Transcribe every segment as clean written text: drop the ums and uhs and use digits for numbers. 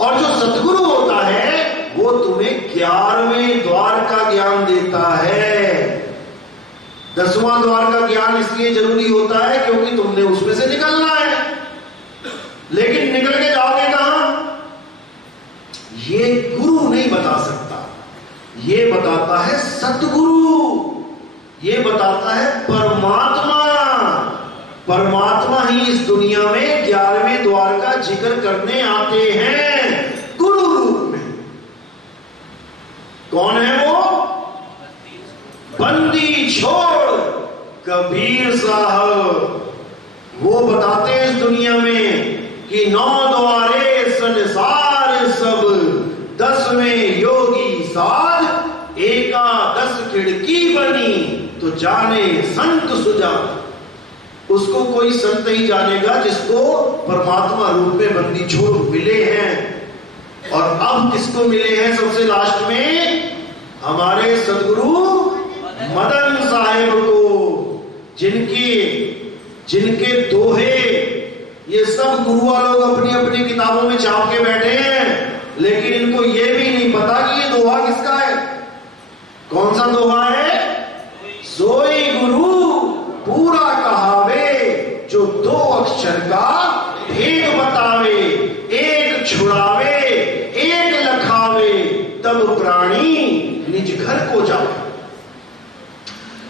और जो सतगुरु होता है वो तुम्हें 11वें द्वार का ज्ञान देता है। 10वां द्वार का ज्ञान इसलिए जरूरी होता है क्योंकि तुमने उसमें से निकलना है, लेकिन निकल के जाओगे कहां, ये गुरु नहीं बता सकता। ये बताता है सतगुरु, ये बताता है परमात्मा। परमात्मा ही इस दुनिया में 11वें द्वार का जिक्र करने आते हैं गुरु रूप में। कौन है वो? बंदी छोड़ कबीर साहब। वो बताते हैं इस दुनिया में कि 9 द्वारे संसार सब, 10वें योगी साध, एकादश खिड़की बनी, तो जाने संत सुजान। उसको कोई संत ही जानेगा जिसको परमात्मा रूप में बंदी छोड़ मिले हैं। और अब किसको मिले हैं सबसे लास्ट में? हमारे सदगुरु मदन साहेब को, जिनके दोहे ये सब गुरुआ लोग अपनी अपनी किताबों में छाप के बैठे हैं, लेकिन इनको ये भी नहीं पता कि ये दोहा किसका है। कौन सा दोहा है? सोई गुरु पूरा कहावे, जो 2 अक्षर का भेद बतावे, एक छुड़ावे एक लखावे, तब प्राणी निज घर को जावे।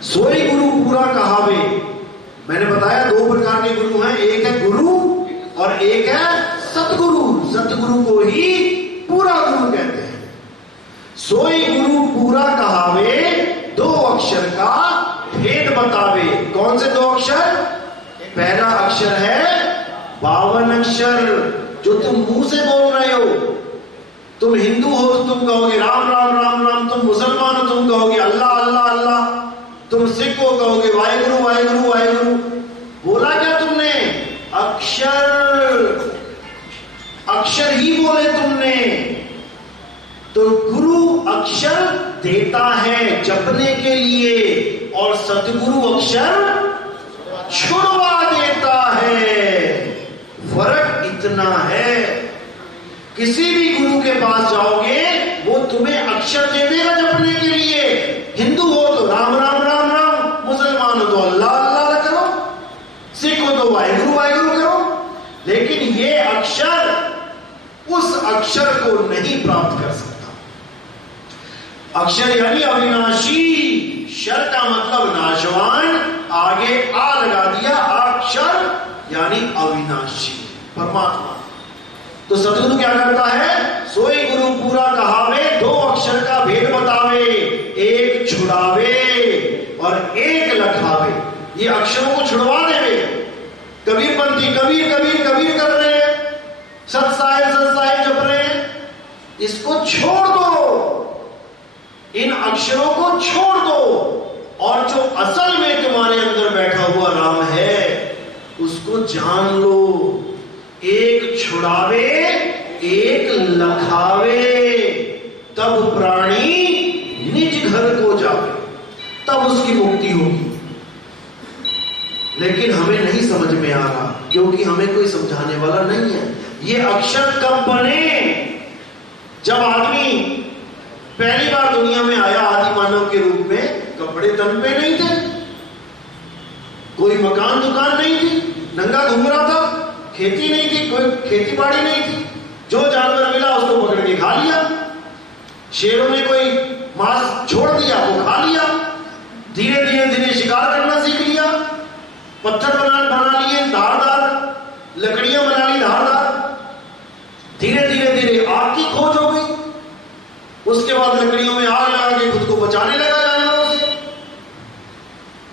सोई गुरु पूरा कहावे। मैंने बताया 2 प्रकार के गुरु हैं, एक है गुरु और एक है सतगुरु। सतगुरु को ही पूरा गुरु कहते हैं। सोई गुरु पूरा कहावे, 2 अक्षर का भेद बतावे। कौन से 2 अक्षर? पहला अक्षर है 52 अक्षर, जो तुम मुंह से बोल रहे हो। तुम हिंदू हो तो तुम कहोगे राम राम राम राम, तुम मुसलमान हो तुम कहोगे अल्लाह अल्लाह अल्लाह, तुम सिख हो कहोगे वाहेगुरु वाहेगुरु वाहेगुरु। बोला क्या तुमने? अक्षर, अक्षर ही बोले तुमने। तो गुरु अक्षर देता है जपने के लिए, और सतगुरु अक्षर छुड़वा देता है। फर्क इतना है। किसी भी गुरु के पास जाओगे वो तुम्हें अक्षर दे देगा जपने के लिए। हिंदू हो तो राम राम राम राम, मुसलमान हो तो अल्लाह अल्लाह करो, सिख हो तो वाहेगुरु वाहेगुरु करो। लेकिन ये अक्षर उस अक्षर को नहीं प्राप्त कर सकता। अक्षर यानी अविनाशी, शर का मतलब नाशवान, आगे आ लगा दिया, अक्षर यानी अविनाशी परमात्मा। तो सतगुरु क्या करता है? सोई गुरु पूरा कहावे, 2 अक्षर का भेद बतावे, एक छुड़ावे और एक लखावे। ये अक्षरों को छुड़वा देवे। कबीरपंथी कबीर कबीर कबीर कर रहे हैं, सत साहिब जप रहे हैं, इसको छोड़ दो, इन अक्षरों को छोड़ दो, और जो असल में तुम्हारे अंदर बैठा हुआ राम है उसको जान लो। एक छुड़ावे एक लखावे, तब प्राणी निज घर को जावे, तब उसकी मुक्ति होगी। लेकिन हमें नहीं समझ में आ रहा क्योंकि हमें कोई समझाने वाला नहीं है। ये अक्षर कब बने? जब आदमी पहली बार दुनिया में आया आदि मानव के रूप में। कपड़े तन पे नहीं थे, कोई मकान दुकान नहीं थी, नंगा घूम रहा था, खेती नहीं थी, कोई खेती बाड़ी नहीं थी, जो जानवर मिला उसको पकड़ के खा लिया। शेरों ने कोई मांस छोड़ दिया वो खा लिया। धीरे धीरे धीरे शिकार करना सीख लिया, पत्थर बना लिए धारदार, लकड़ियां बना ली धारदार। धीरे धीरे धीरे आग की खोज हो गई, उसके बाद लकड़ियों में आग लगा के खुद को बचाने लगा जानवरों से।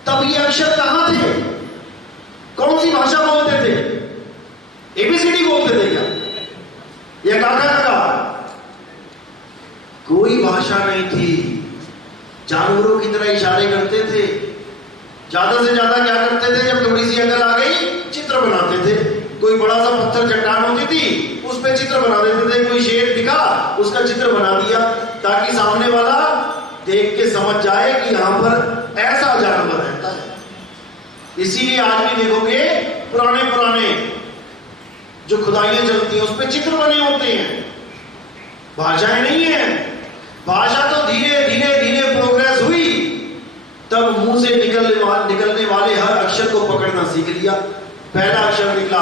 तब ये अक्षर कहां थे? कौन सी भाषा बोलते थे? एबीसीडी बोलते थे क्या? या काका काका? कोई भाषा नहीं थी। जानवरों की तरह इशारे करते थे। ज्यादा से ज्यादा क्या करते थे? जब थोड़ी सी अकल आ गई चित्र बनाते थे। कोई बड़ा सा पत्थर चट्टान होती थी उस पे चित्र बना देते थे। कोई शेर दिखा उसका चित्र बना दिया ताकि सामने वाला देख के समझ जाए कि यहां पर ऐसा जानवर रहता है। इसीलिए आज भी देखोगे पुराने पुराने जो खुदाइयां चलती हैं उस पे चित्र बने होते हैं। भाषाएं नहीं है। भाषा तो धीरे धीरे धीरे प्रोग्रेस हुई, तब मुंह से निकलने वाले हर अक्षर को पकड़ना सीख लिया। पहला अक्षर निकला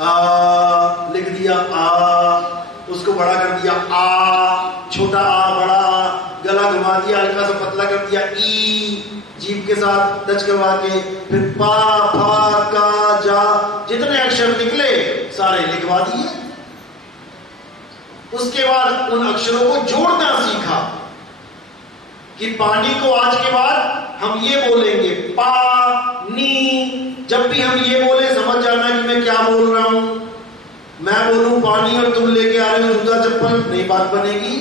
आ, लिख दिया आ, उसको बड़ा कर दिया आ, छोटा आ, बड़ा आ, गला घुमा दिया, हल्का सा पतला कर दिया ई, जीभ के साथ टच करवा के, फिर पा फा का जा, जितने अक्षर निकले सारे लिखवा दिए। उसके बाद उन अक्षरों को जोड़ना सीखा कि पानी को आज के बाद हम ये बोलेंगे पा नी। जब भी हम ये बोले समझ जाना कि मैं क्या बोल रहा हूं। मैं बोलूं पानी और तुम लेके आ रहे हो जूता चप्पल, नहीं बात बनेगी,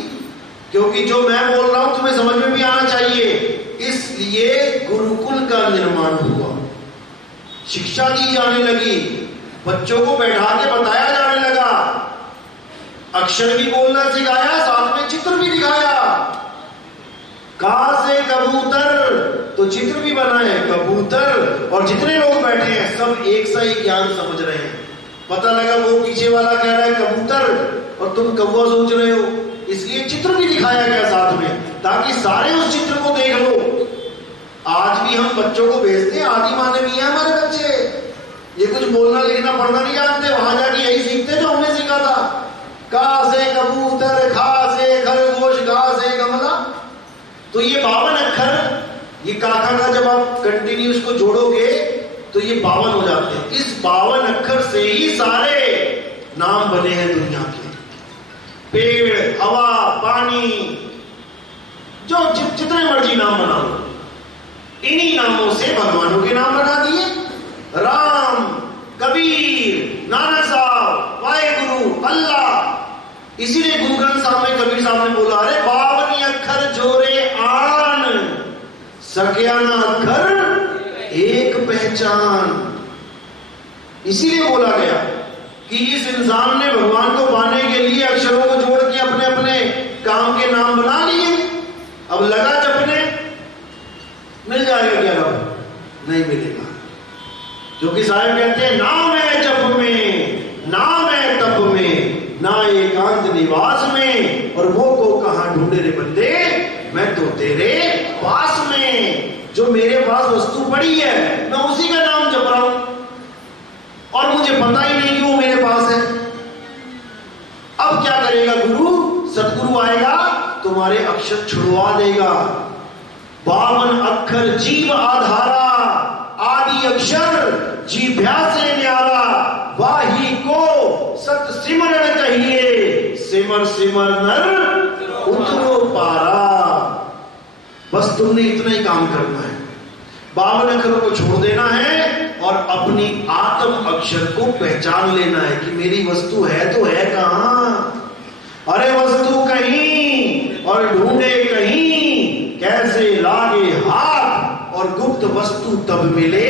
क्योंकि जो मैं बोल रहा हूं तुम्हें समझ में भी आना चाहिए। इसलिए गुरुकुल का निर्माण हुआ, शिक्षा दी जाने लगी, बच्चों को बैठा के बताया जाने लगा, अक्षर भी बोलना सिखाया, साथ में चित्र भी दिखाया। का से कबूतर, तो चित्र भी बनाए कबूतर, और जितने लोग बैठे हैं सब एक सा ही ज्ञान समझ रहे हैं। पता लगा वो पीछे वाला कह रहा है कबूतर और तुम कौवा सोच रहे हो, इसलिए चित्र भी दिखाया गया साथ में, ताकि सारे उस चित्र को देख लो। आज भी हम बच्चों को भेजते हैं, आदि मानवीय है हमारे बच्चे, ये कुछ बोलना लिखना पढ़ना नहीं जानते, वहां जाके यही सीखते जो हमने सीखा था। का से कबूतर, खा से खरगोश, गा से गमला। तो ये 52 अक्षर, ये काका का जब आप कंटिन्यूस को जोड़ोगे तो ये 52 हो जाते हैं। इस 52 अक्षर से ही सारे नाम बने हैं दुनिया के, पेड़, हवा, पानी, जो जितने मर्जी नाम बना लो, इन्हीं नामों से भगवानों के नाम बना दिए। राम, कबीर, नानक साहब, वाहेगुरु, अल्लाह। इसीलिए गुरु ग्रंथ साहब में कबीर साहब ने बोला, अरे 52 अक्षर जोरे आन, सकिया ना अक्षर एक पहचान। इसीलिए बोला गया कि इस इंसान ने भगवान को पाने के लिए अक्षरों को जोड़ के अपने अपने काम के नाम बना लिए। अब लगा जपने, मिल जाएगा क्या? नहीं मिलेगा, क्योंकि साहब कहते हैं नाम है जप में, नाम है तप में, ना एकांत निवास में, और वो को कहां ढूंढे रे बंदे, मैं तो तेरे पास में। जो मेरे पास वस्तु पड़ी है मैं उसी का नाम जप रहा हूं, और मुझे पता ही नहीं कि वो मेरे पास है। अब क्या करेगा गुरु? सतगुरु आएगा, तुम्हारे अक्षर छुड़वा देगा। 52 अक्षर जीव आधारा, आदि अक्षर जीभ्या से न्यारा, वाही को सत सिमरन कहिए, सिमर सिमर नर उतरो पारा। बस तुमने इतना ही काम करना है, 52 अक्षरों को छोड़ देना है और अपनी आत्म अक्षर को पहचान लेना है कि मेरी वस्तु है तो है कहां। अरे वस्तु कहीं और ढूंढे कहीं, कैसे लागे हाथ और गुप्त वस्तु तब मिले,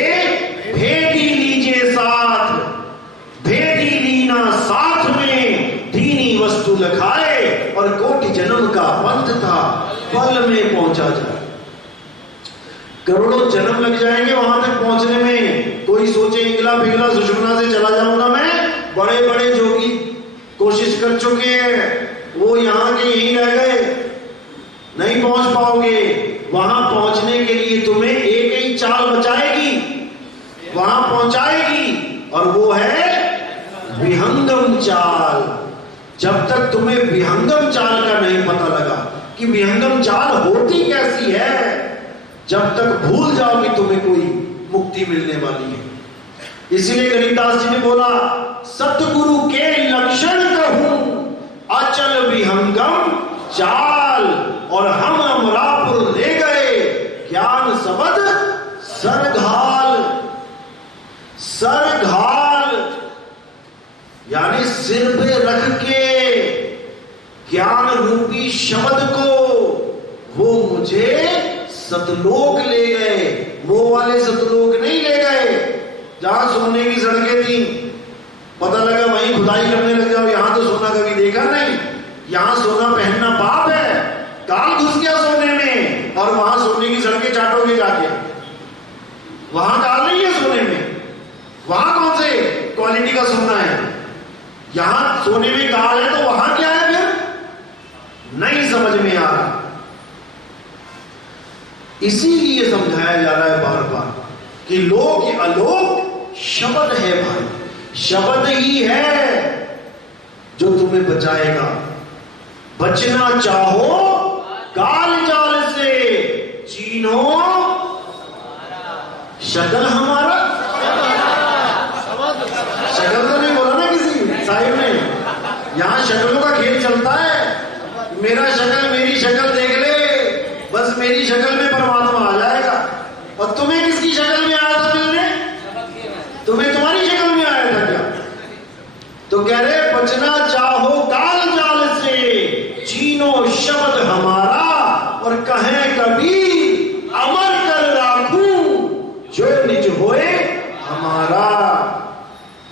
भेदी लीजिए साथ, भेदी लीना साथ में, दीनी वस्तु लखाए, और कोटि जन्म का पंथ था, पल में पहुंचा जाए। करोड़ों जन्म लग जाएंगे वहां तक पहुंचने में। कोई सोचे इंगला पिघला सुषुम्ना से चला जाऊंगा मैं, बड़े बड़े जोगी कोशिश कर चुके हैं, वो यहां के यहीं रह गए, नहीं पहुंच पाओगे। वहां पहुंचने के लिए तुम्हें एक ही चाल बचाएगी, वहां पहुंचाएगी, और वो है विहंगम चाल। जब तक तुम्हें विहंगम चाल का नहीं पता लगा कि विहंगम चाल होती कैसी है, जब तक भूल जाओ कि तुम्हें कोई मुक्ति मिलने वाली है। इसलिए गरीबदास जी ने बोला, सतगुरु के लक्षण कहूं अचल विहंगम चाल, और हम अमरापुर ले गए ज्ञान सबद सरघाल। सरघाल यानी सिर पे रख के ज्ञान रूपी शब्द को वो मुझे सतलोक ले गए। वो वाले सतलोक नहीं ले गए जहां सोने की सड़कें थी, पता लगा वहीं खुदाई करने लग जाओ, यहां तो सोना कभी देखा नहीं, यहां सोना पहनना पाप है, काल घुस गया सोने में, और वहां सोने की सड़कें चाटोगे जाके, वहां काल नहीं है सोने में, वहां कौन से क्वालिटी का सोना है? यहां सोने में काल है तो वहां क्या है फिर? नहीं समझ में आ रहा। इसीलिए समझाया जा रहा है बार बार कि लोक ये अलोक शब्द है भाई, शब्द ही है जो तुम्हें बचाएगा। बचना चाहो काल जाल से, चीनो शक्ल हमारा। शक्ल तो नहीं बोला ना किसी साहिब ने, यहां शक्लों का खेल चलता है। मेरा शक्ल मेरी शक्ल देख ले, बस मेरी शक्ल में परमात्मा आ जाएगा। और तुम्हें किसकी शक्ल में आया था मिलने? तुम्हें तुम्हारी शक्ल में आया था क्या? तो कह रहे बचना चाहो काल जाल से, चीनो शब्द हमारा, और कहें कभी अमर कर राखूं जो निज होए हमारा।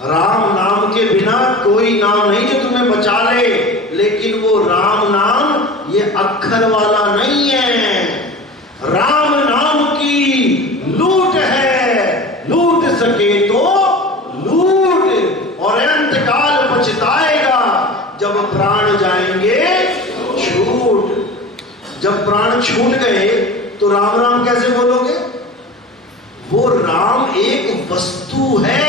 राम नाम के बिना कोई नाम नहीं जो तुम्हें बचा ले, लेकिन वो राम नाम ये अक्षर वाला नहीं है। राम नाम की लूट है, लूट सके तो लूट, और अंत काल पछताएगा जब प्राण जाएंगे छूट। जब प्राण छूट गए तो राम राम कैसे बोलोगे? वो राम एक वस्तु है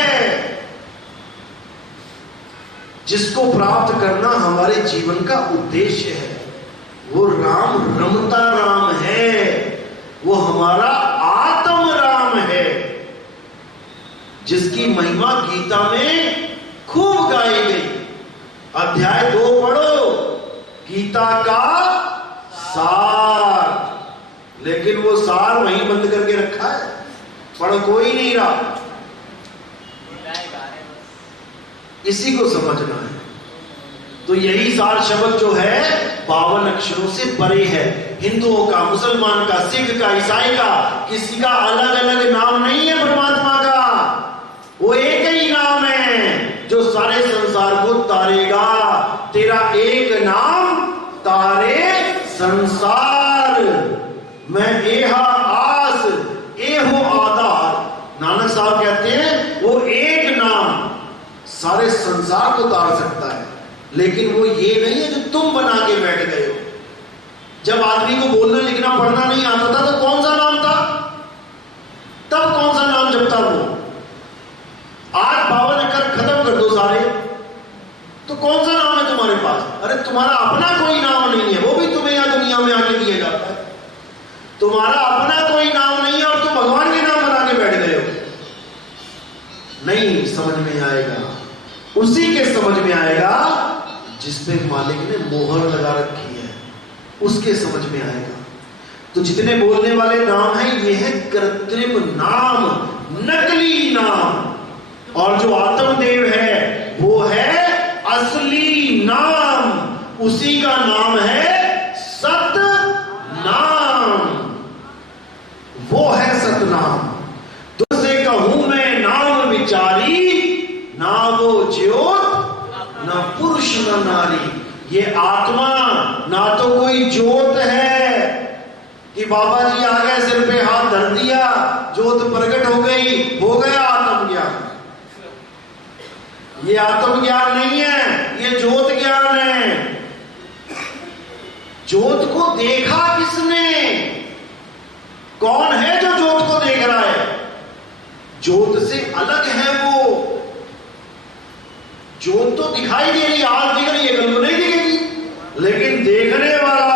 जिसको प्राप्त करना हमारे जीवन का उद्देश्य है। वो राम रमता राम है, वो हमारा आत्म राम है, जिसकी महिमा गीता में खूब गाई गई। अध्याय 2 पढ़ो, गीता का सार, लेकिन वो सार वहीं बंद करके रखा है, पढ़ कोई नहीं रहा। इसी को समझना है। तो यही सार शब्द जो है 52 अक्षरों से परे है। हिंदुओं का, मुसलमान का, सिख का, ईसाई का, किसी का अलग अलग नाम नहीं है परमात्मा का। वो एक ही नाम है जो सारे संसार को तारेगा। तेरा एक नाम तारे संसार, मैं एहा आस एहो आधार। नानक साहब कहते हैं वो एक नाम सारे संसार को तार सकता है, लेकिन वो ये नहीं है जो तुम बना के बैठ गए हो। जब आदमी को बोलना लिखना पढ़ना नहीं आता था तो कौन सा नाम था? तब कौन सा नाम जपता वो? आज 52 अक्षर खत्म कर दो सारे, तो कौन सा नाम है तुम्हारे पास? अरे तुम्हारा अपना कोई नाम नहीं है, वो भी तुम्हें यहां दुनिया में आके दिया जाता है। तुम्हारा अपना कोई नाम नहीं है और तुम भगवान के नाम बना के बैठ गए हो। नहीं समझ में आएगा। उसी के समझ में आएगा जिसपे मालिक ने मोहर लगा रखी है, उसके समझ में आएगा। तो जितने बोलने वाले नाम हैं ये है कृत्रिम नाम, नकली नाम, और जो आत्मदेव है वो है असली नाम। उसी का नाम है सत नाम, वो है सतनाम। तुझसे कहूं मैं नाम विचारी, ना वो ज्योत ना पुरुष न नारी। ये आत्मा ना तो कोई ज्योत है कि बाबा जी आ गए सिर पे हाथ धर दिया ज्योत प्रकट हो गई, हो गया आत्मज्ञान। ये आत्मज्ञान नहीं है, ये ज्योत ज्ञान है। ज्योत को देखा किसने? कौन है जो ज्योत को देख रहा है? ज्योत से अलग है वो। ज्योत तो दिखाई दे रही, आज दिख रही है, कल को नहीं दिखेगी, लेकिन देखने वाला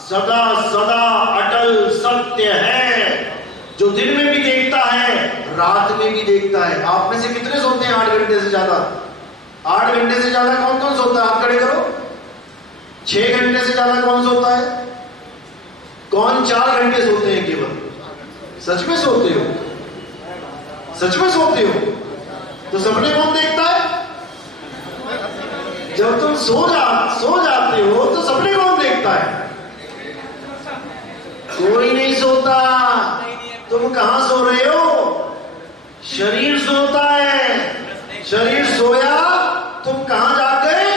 सदा सदा अटल सत्य है, जो दिन में भी देखता है रात में भी देखता है। आप में से कितने सोते हैं 8 घंटे से ज्यादा? 8 घंटे से ज्यादा कौन कौन सोता है? आप खड़े करो। 6 घंटे से ज्यादा कौन सोता है? कौन 4 घंटे सोते हैं केवल? सच में सोते हो? सच में सोते हो? तो सपने कौन देखता है? जब तुम सो जाते हो तो सपने कौन देखता है? कोई नहीं सोता। तुम कहां सो रहे हो? शरीर सोता है। शरीर सोया, तुम कहां जा गए?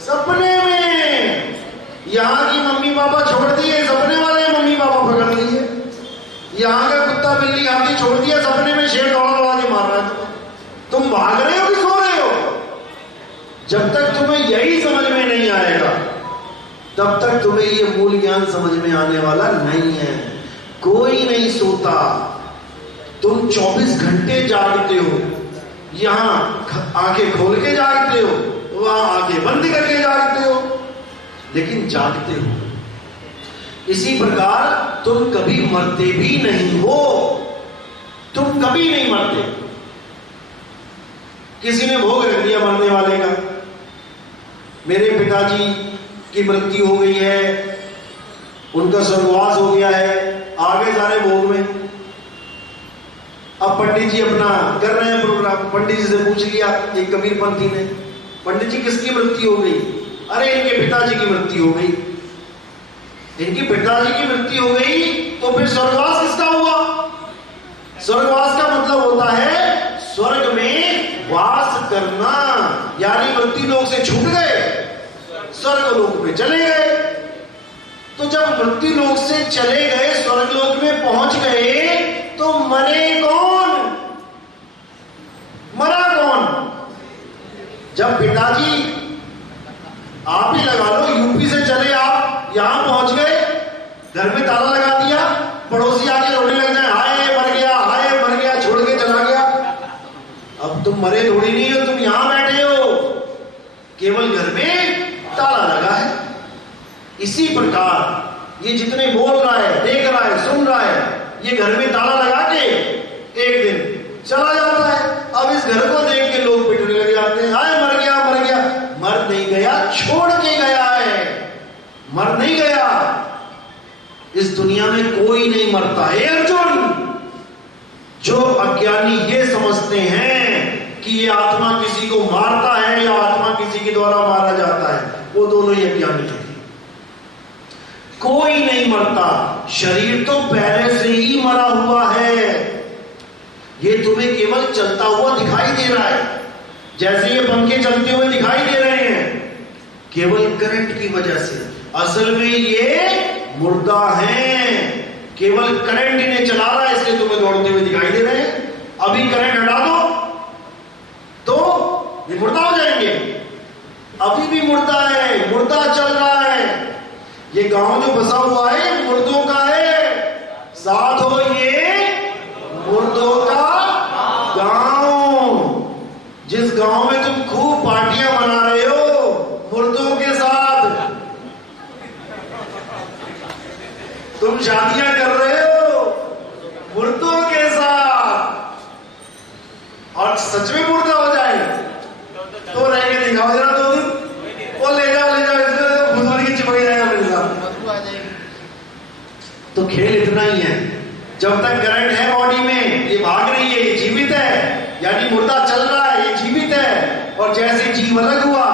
सपने में। यहां की मम्मी पापा छोड़ दिए, सपने वाले मम्मी पापा पकड़ लिए। यहां का कुत्ता बिल्ली हाथी छोड़ दिया, सपने में शेर दौड़ा दौड़ा के मार रहा है। तुम भाग रहे हो कि सो रहे हो? जब तक तुम्हें यही समझ में नहीं आएगा तब तक तुम्हें ये मूल ज्ञान समझ में आने वाला नहीं है। कोई नहीं सोता, तुम 24 घंटे जागते हो, यहां आंखें खोल के जागते हो, वहां आंखें बंद करके जागते हो, लेकिन जागते हो। इसी प्रकार तुम कभी मरते भी नहीं हो, तुम कभी नहीं मरते। किसी ने भोग रख दिया मरने वाले का, मेरे पिताजी की मृत्यु हो गई है, उनका स्वर्गवास हो गया है, आगे जा रहे भोग में। अब पंडित जी अपना कर रहे हैं प्रोग्राम, पंडित जी से पूछ लिया एक कबीरपंथी ने, पंडित जी किसकी मृत्यु हो गई? अरे इनके पिताजी की मृत्यु हो गई। इनकी पिताजी की मृत्यु हो गई तो फिर स्वर्गवास किसका हुआ? स्वर्गवास का मतलब होता है स्वर्ग में वास करना, यानी मृत्यु लोक से छूट गए, स्वर्ग लोक में चले गए। तो जब मृत्यु लोक से चले गए, स्वर्ग लोक में पहुंच गए, तो मरे कौन? मरा कौन? जब पिताजी, आप ही लगा लो, यूपी से चले आप यहां पहुंच गए, घर में ताला लगा दिया, पड़ोसी आके रोने लग जाए, हाय मर गया, हाय मर गया, छोड़ के चला गया। अब तुम मरे थोड़ी नहीं हो, तुम यहां बैठे हो, केवल घर में ताला लगा है। इसी प्रकार ये जितने बोल रहा है, देख रहा है, सुन रहा है, ये घर में ताला लगा के एक दिन चला जाता है। अब इस घर को देख के लोग पिटने लग जाते हैं, हाय मर गया, मर गया। मर नहीं गया, छोड़ के गया है, मर नहीं गया। इस दुनिया में कोई नहीं मरता है अर्जुन। जो अज्ञानी ये समझते हैं कि ये आत्मा किसी को मारता है या आत्मा किसी के द्वारा मारा जाता है, वो दोनों ही अज्ञानी हैं। कोई नहीं मरता, शरीर तो पहले से ही मरा हुआ है, ये तुम्हें केवल चलता हुआ दिखाई दे रहा है। जैसे ये पंखे चलते हुए दिखाई दे रहे हैं, केवल करंट की वजह से, असल में ये मुर्दा हैं, केवल करंट इन्हें चला रहा है, इसलिए तुम्हें दौड़ते हुए दिखाई दे रहे हैं। अभी करंट हटा दो तो ये मुर्दा हो जाएंगे। अभी भी मुर्दा है, मुर्दा चल रहा है। ये गांव जो बसा हुआ है मुर्दों का है, साथ हो ये मुर्दों का गांव। जिस गांव में तुम खूब पार्टियां मना रहे हो मुर्दों के साथ, तुम शादियां कर रहे हो मुर्दों के साथ, और सच में मुर्दा हो जाए तो रह के दिखाओ जरा 2 दिन, वो ले जाओ इसमें भुजबल की चिपक जाएगा मेरे साथ। तो खेल इतना ही है, जब तक करंट है बॉडी में, ये भाग रही है, ये जीवित है, यानी मुर्दा चल रहा है, ये जीवित है। और जैसे जीव अलग हुआ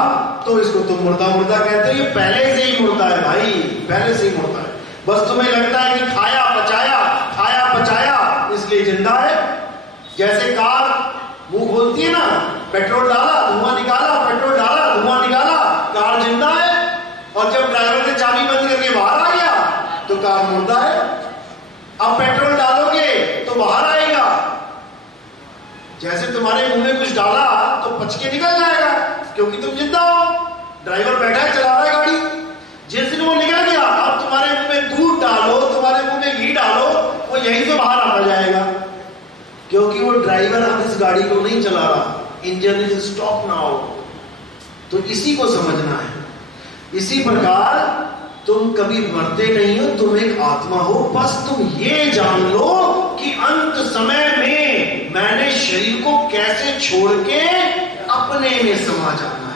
तो इसको तुम मुर्दा मुर्दा कहते हो। ये पहले से ही मुर्दा है भाई, पहले से ही मुर्दा है। बस तुम्हें लगता है कि खाया पचाया इसलिए जिंदा है। जैसे कार मुंह खोलती है ना, पेट्रोल डाला धुआं निकाला, पेट्रोल डाला धुआं निकाला, कार जिंदा है। और जब ड्राइवर ने चाबी बंद करके बाहर आ गया तो कार मुर्दा है। अब पेट्रोल डालोगे तो बाहर आएगा। जैसे तुम्हारे मुंह में कुछ डाला तो पच के निकल जाएगा, क्योंकि तुम जिंदा हो। ड्राइवर बैठा है, चला रहा है गाड़ी, जिस दिन वो निकल गया, अब तुम्हारे मुंह में दूध डालो, तुम्हारे मुंह में घी डालो, वो यहीं से बाहर आता जाएगा, क्योंकि वो ड्राइवर अब इस गाड़ी को नहीं चला रहा। Engine is stop now. तो इसी को समझना है। इसी प्रकार तुम कभी मरते नहीं हो, तुम एक आत्मा हो। बस तुम ये जान लो कि अंत समय में मैंने शरीर को कैसे छोड़ के अपने में समा जाना।